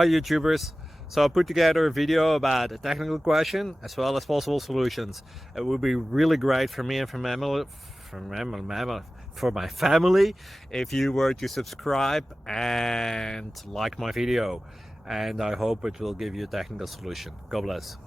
Hi YouTubers. So I put together a video about a technical question as well as possible solutions. It would be really great for me and for my family if you were to subscribe and like my video. And I hope it will give you a technical solution. God bless.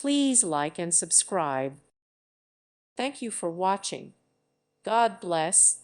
Please like and subscribe. Thank you for watching. God bless.